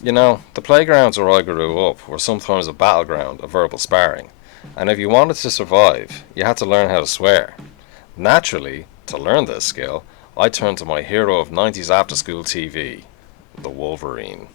You know, the playgrounds where I grew up were sometimes a battleground of verbal sparring, and if you wanted to survive, you had to learn how to swear. Naturally, to learn this skill, I turned to my hero of 90s after school TV, the Wolverine.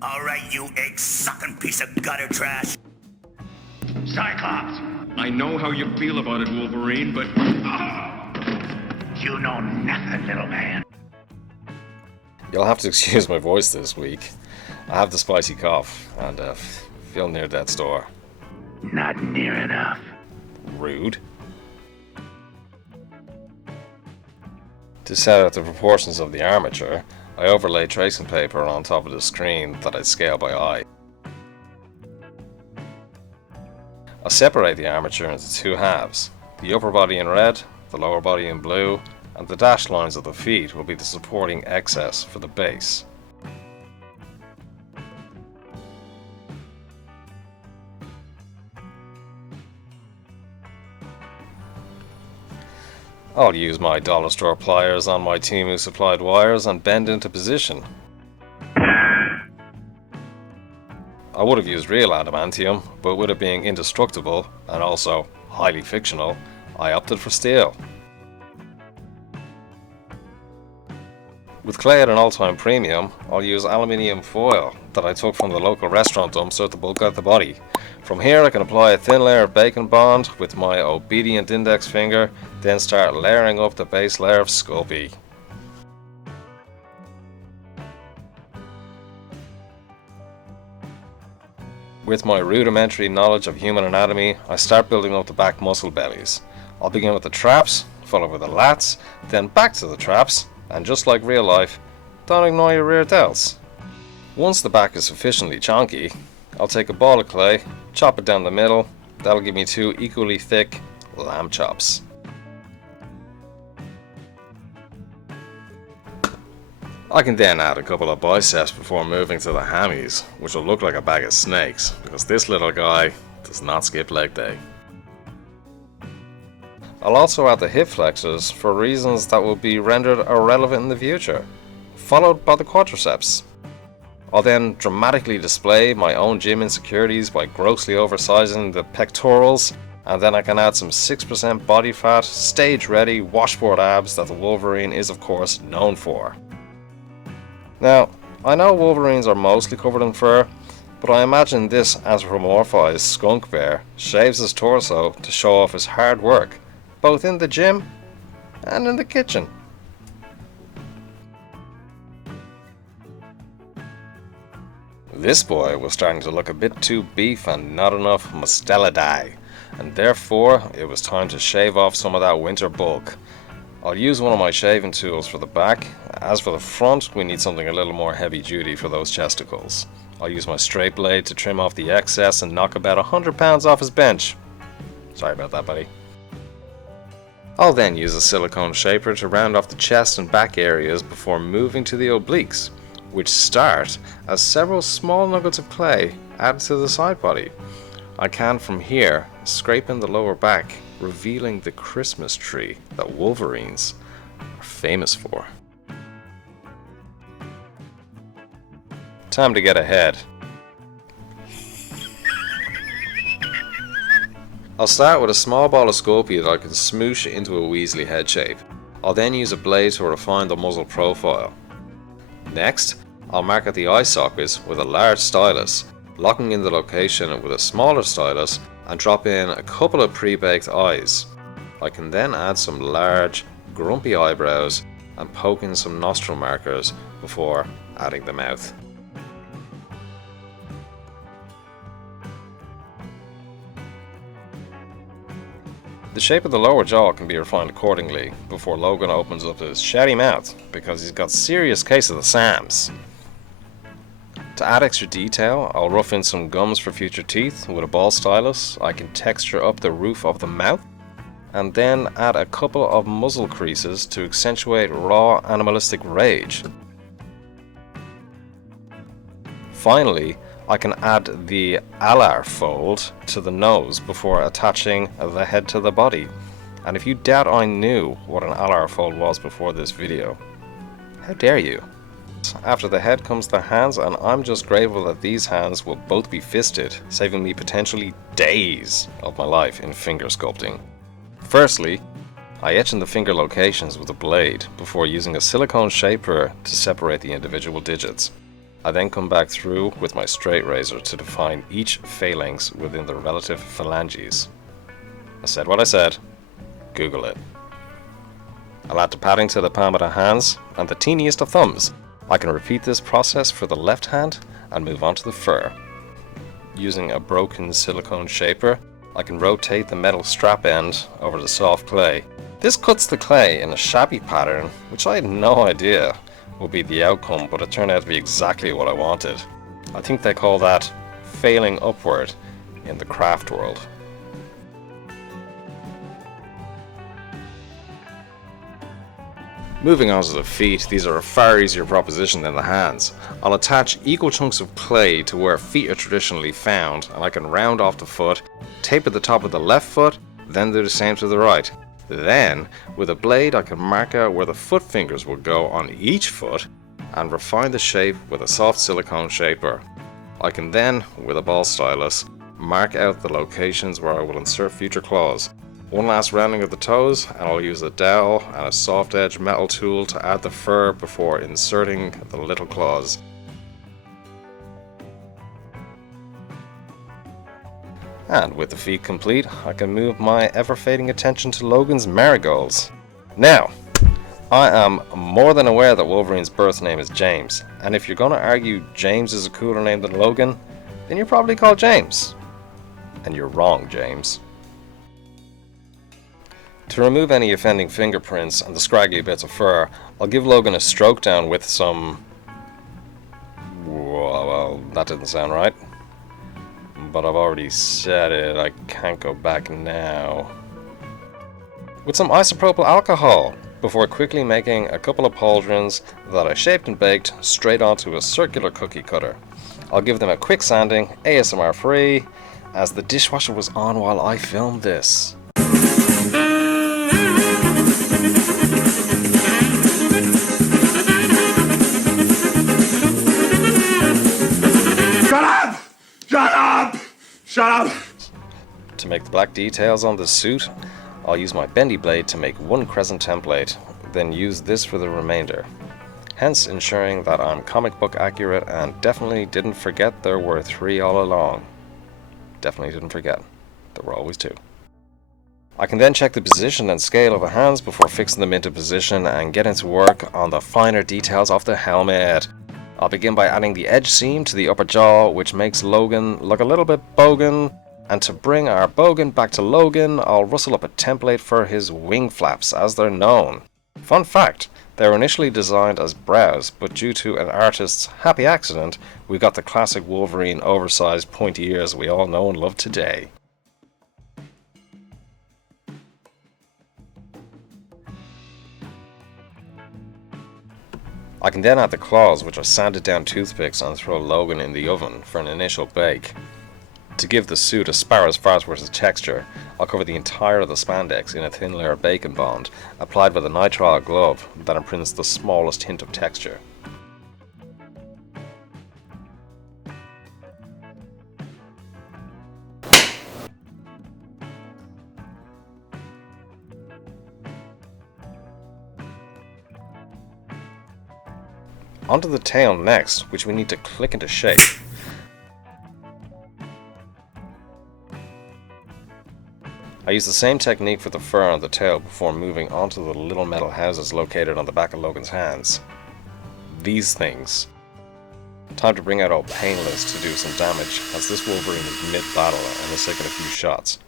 Alright, you egg-sucking piece of gutter trash. Cyclops! I know how you feel about it, Wolverine, but... You know nothing, little man. You'll have to excuse my voice this week. I have the spicy cough, and feel near death's door. Not near enough. Rude. To set out the proportions of the armature, I overlay tracing paper on top of the screen that I scale by eye. I separate the armature into two halves, the upper body in red, the lower body in blue, and the dashed lines of the feet will be the supporting excess for the base. I'll use my dollar store pliers on my Temu supplied wires and bend into position. I would have used real adamantium, but with it being indestructible and also highly fictional, I opted for steel. With clay at an all-time premium, I'll use aluminium foil that I took from the local restaurant dumpster to bulk out the body. From here I can apply a thin layer of bacon bond with my obedient index finger, then start layering up the base layer of Sculpey. With my rudimentary knowledge of human anatomy, I start building up the back muscle bellies. I'll begin with the traps, followed with the lats, then back to the traps, and just like real life, don't ignore your rear delts. Once the back is sufficiently chonky, I'll take a ball of clay, chop it down the middle, that'll give me two equally thick lamb chops. I can then add a couple of biceps before moving to the hammies, which will look like a bag of snakes, because this little guy does not skip leg day. I'll also add the hip flexors for reasons that will be rendered irrelevant in the future, followed by the quadriceps. I'll then dramatically display my own gym insecurities by grossly oversizing the pectorals, and then I can add some 6% body fat, stage ready washboard abs that the Wolverine is of course known for. Now, I know Wolverines are mostly covered in fur, but I imagine this anthropomorphized skunk bear shaves his torso to show off his hard work, both in the gym and in the kitchen. This boy was starting to look a bit too beef and not enough mustelidae, and therefore it was time to shave off some of that winter bulk. I'll use one of my shaving tools for the back. As for the front, we need something a little more heavy duty for those chesticles. I'll use my straight blade to trim off the excess and knock about 100 pounds off his bench. Sorry about that, buddy. I'll then use a silicone shaper to round off the chest and back areas before moving to the obliques, which start as several small nuggets of clay added to the side body. I can from here scrape in the lower back, revealing the Christmas tree that Wolverines are famous for. Time to get ahead. I'll start with a small ball of Sculpey that I can smoosh into a Weasley head shape. I'll then use a blade to refine the muzzle profile. Next, I'll mark out the eye sockets with a large stylus, locking in the location with a smaller stylus and drop in a couple of pre-baked eyes. I can then add some large, grumpy eyebrows and poke in some nostril markers before adding the mouth. The shape of the lower jaw can be refined accordingly before Logan opens up his shady mouth because he's got serious case of the Sams. To add extra detail, I'll rough in some gums for future teeth with a ball stylus. I can texture up the roof of the mouth and then add a couple of muzzle creases to accentuate raw animalistic rage. Finally, I can add the alar fold to the nose before attaching the head to the body. And if you doubt I knew what an alar fold was before this video, how dare you? course, after the head comes the hands, and I'm just grateful that these hands will both be fisted, saving me potentially days of my life in finger sculpting. Firstly, I etch in the finger locations with a blade before using a silicone shaper to separate the individual digits. I then come back through with my straight razor to define each phalanx within the relative phalanges. I said what I said, Google it. I'll add the padding to the palm of the hands and the teeniest of thumbs. I can repeat this process for the left hand and move on to the fur. Using a broken silicone shaper, I can rotate the metal strap end over the soft clay. This cuts the clay in a shabby pattern, which I had no idea would be the outcome, but it turned out to be exactly what I wanted. I think they call that failing upward in the craft world. Moving on to the feet, these are a far easier proposition than the hands. I'll attach equal chunks of clay to where feet are traditionally found, and I can round off the foot, taper the top of the left foot, then do the same to the right. Then, with a blade, I can mark out where the foot fingers will go on each foot and refine the shape with a soft silicone shaper. I can then, with a ball stylus, mark out the locations where I will insert future claws. One last rounding of the toes, and I'll use a dowel and a soft edge metal tool to add the fur before inserting the little claws. And with the feet complete, I can move my ever-fading attention to Logan's marigolds. Now, I am more than aware that Wolverine's birth name is James, and if you're going to argue James is a cooler name than Logan, then you're probably called James. And you're wrong, James. To remove any offending fingerprints and the scraggly bits of fur, I'll give Logan a stroke down with some... Well, that didn't sound right. But I've already said it, I can't go back now. With some isopropyl alcohol, before quickly making a couple of pauldrons that I shaped and baked straight onto a circular cookie cutter. I'll give them a quick sanding, ASMR free, as the dishwasher was on while I filmed this. Shut up! Shut up! Shut up! To make the black details on the suit, I'll use my bendy blade to make one crescent template, then use this for the remainder. Hence ensuring that I'm comic book accurate and definitely didn't forget there were 3 all along. Definitely didn't forget. There were always 2. I can then check the position and scale of the hands before fixing them into position and get into work on the finer details of the helmet. I'll begin by adding the edge seam to the upper jaw, which makes Logan look a little bit bogan, and to bring our bogan back to Logan, I'll rustle up a template for his wing flaps as they're known. Fun fact, they were initially designed as brows, but due to an artist's happy accident, we got the classic Wolverine oversized pointy ears we all know and love today. I can then add the claws, which are sanded down toothpicks, and throw Logan in the oven for an initial bake. To give the suit a Sparrow's Farnsworth's texture, I'll cover the entire of the spandex in a thin layer of bacon bond, applied with a nitrile glove that imprints the smallest hint of texture. Onto the tail next, which we need to click into shape. I use the same technique for the fur on the tail before moving onto the little metal houses located on the back of Logan's hands. These things. Time to bring out old Painless to do some damage, as this Wolverine is mid-battle and has taken a few shots.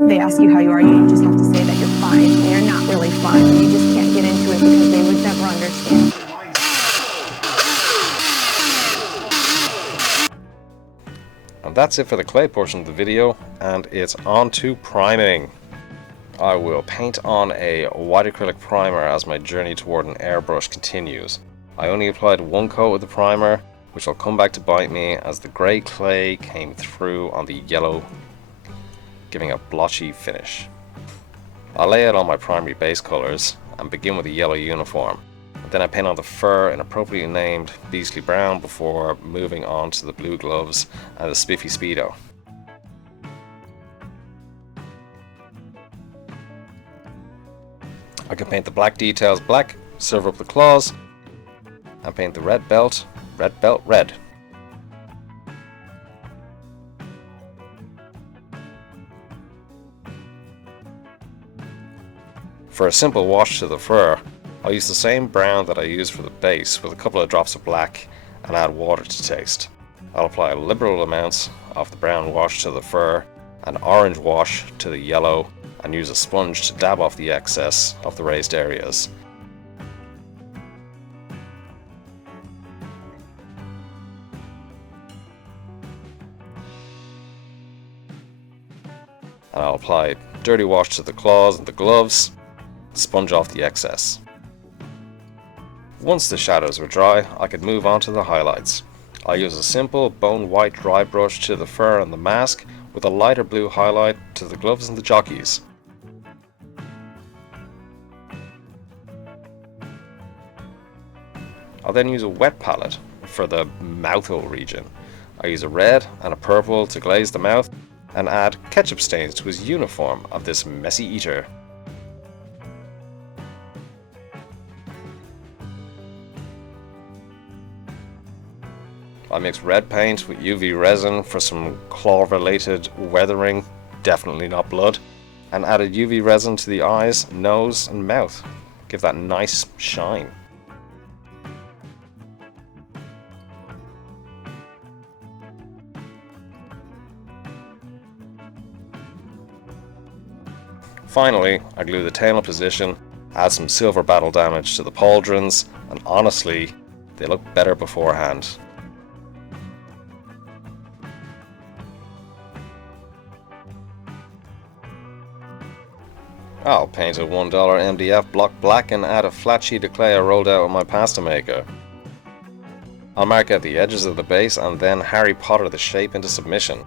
They ask you how you are, you just have to say that you're fine, and you're not really fine. You just can't get into it because they would never understand. And that's it for the clay portion of the video, and it's on to priming. I will paint on a white acrylic primer as my journey toward an airbrush continues. I only applied 1 coat of the primer, which will come back to bite me as the grey clay came through on the yellow, giving a blotchy finish. I'll lay out all my primary base colours and begin with a yellow uniform. Then I paint on the fur an appropriately named Beastly Brown before moving on to the blue gloves and the spiffy Speedo. I can paint the black details black, silver up the claws, and paint the red belt red. For a simple wash to the fur, I'll use the same brown that I used for the base with a couple of drops of black and add water to taste. I'll apply liberal amounts of the brown wash to the fur, an orange wash to the yellow, and use a sponge to dab off the excess of the raised areas. And I'll apply dirty wash to the claws and the gloves, sponge off the excess. Once the shadows were dry, I could move on to the highlights. I'll use a simple bone white dry brush to the fur and the mask with a lighter blue highlight to the gloves and the jockeys. I'll then use a wet palette for the mouthhole region. I use a red and a purple to glaze the mouth and add ketchup stains to his uniform of this messy eater. I mix red paint with UV resin for some claw-related weathering, definitely not blood, and added UV resin to the eyes, nose and mouth. Give that nice shine. Finally, I glue the tail in position, add some silver battle damage to the pauldrons, and honestly, they look better beforehand. I'll paint a $1 MDF block black and add a flat sheet of clay I rolled out with my pasta maker. I'll mark out the edges of the base and then Harry Potter the shape into submission.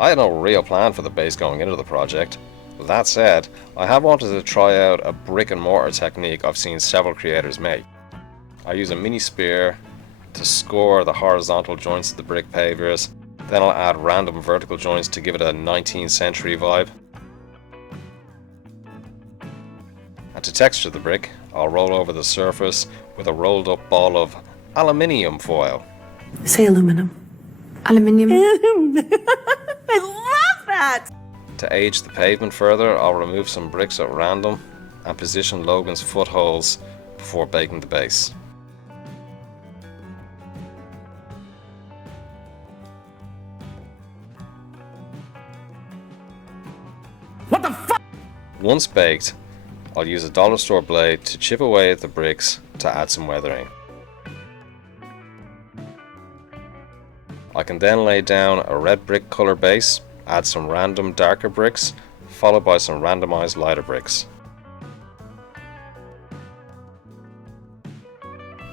I had no real plan for the base going into the project. That said, I have wanted to try out a brick and mortar technique I've seen several creators make. I use a mini spear to score the horizontal joints of the brick pavers. Then I'll add random vertical joints to give it a 19th century vibe. And to texture the brick, I'll roll over the surface with a rolled up ball of aluminium foil. Say aluminum. Aluminium. I love that! To age the pavement further, I'll remove some bricks at random and position Logan's footholes before baking the base. What the fuck? Once baked, I'll use a dollar store blade to chip away at the bricks to add some weathering. I can then lay down a red brick color base, add some random darker bricks, followed by some randomized lighter bricks.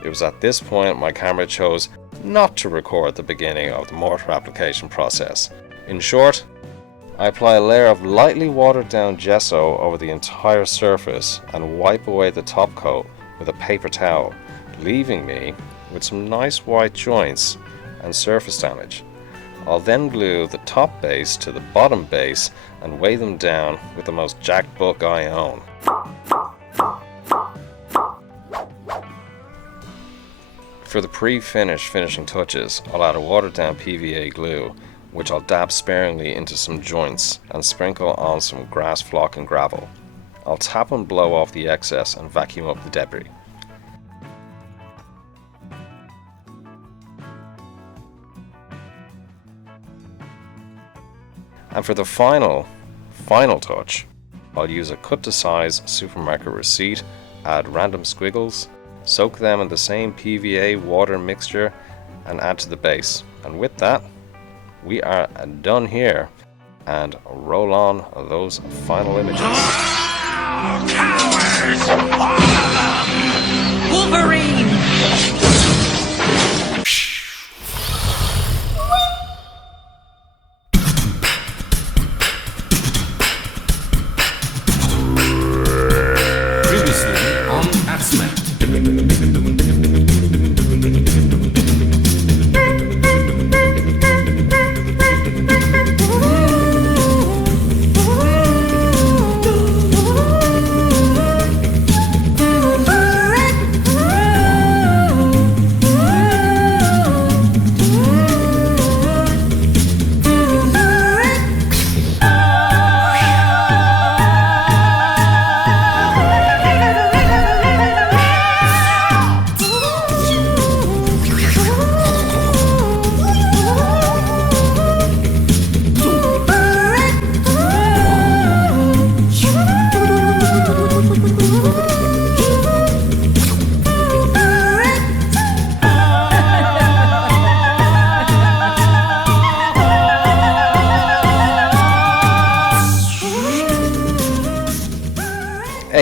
It was at this point my camera chose not to record the beginning of the mortar application process. In short, I apply a layer of lightly watered down gesso over the entire surface and wipe away the top coat with a paper towel, leaving me with some nice white joints and surface damage. I'll then glue the top base to the bottom base and weigh them down with the most jacked book I own. For the pre-finished finishing touches, I'll add a watered down PVA glue, which I'll dab sparingly into some joints and sprinkle on some grass flock and gravel. I'll tap and blow off the excess and vacuum up the debris. And for the final touch, I'll use a cut to size supermarket receipt, add random squiggles, soak them in the same PVA water mixture and add to the base. And with that, we are done here, and roll on those final images. Cowards! All of them! Wolverine!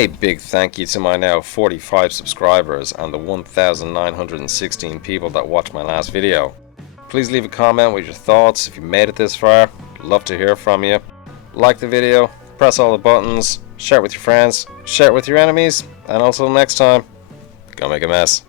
a big thank you to my now 45 subscribers and the 1,916 people that watched my last video. Please leave a comment with your thoughts if you made it this far. Love to hear from you. Like the video, press all the buttons, share it with your friends, share it with your enemies, and until next time, go make a mess.